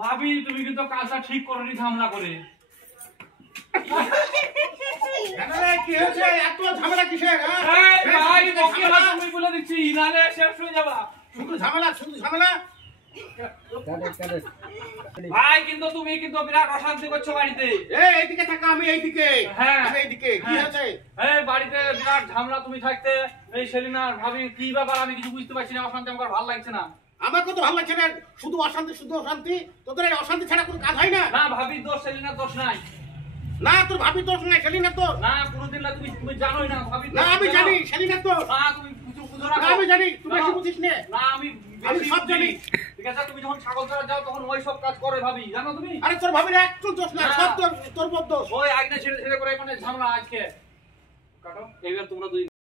ভাবি তুমি কিন্তু কাজটা ঠিক করনি ঝামেলা করে। কি হয়েছে এত ঝামেলা কিসের? ভাই তুমি বলে দিচ্ছি নালে শেষ হয়ে যাবা। শুধু ঝামেলা শুধু ঝামেলা। ভাই কিন্তু তুমি কিন্তু বিরাট অশান্তি করছো বাড়িতে। এইদিকে থাকা আমি এইদিকে। হ্যাঁ আমি এইদিকে কি হয়েছে? বাড়িতে বিরাট ঝামেলা তুমি থাকতে এই সেলিনার ভাবি কি ব্যাপার আমি কিছু বুঝতে পারছি না। অশান্তি আমার ভালো লাগছে না। আমাকে তো ভালো লাগছে না। শুধু অশান্তি শুধু অশান্তি। তোদের এই অশান্তি ছাড়া কোনো কাজ হয় না। না ভাবি দোষ সেলিনার দোষ নাই। না তোর ভাবি দোষ নাই সেলিনার দোষ। না কোনোদিন না তুমি জানোই না ভাবি। না আমি জানি সেলিনার দোষ। না তুমি বুঝো না। আমি জানি তুই বেশি বুঝিস না। না আমি সব জানি। ঠিক আছে তুমি যখন ছাগল চড়া যাও তখন ওই সব কাজ করে ভাবি জানো তুমি। আরে তোর ভাবির একটু দোষ না সব তোর দোষ। ওই আইনা ছেড়ে ছেড়ে করে মানে ঝামেলা আজকে কাটো। এইবার তোমরা দুই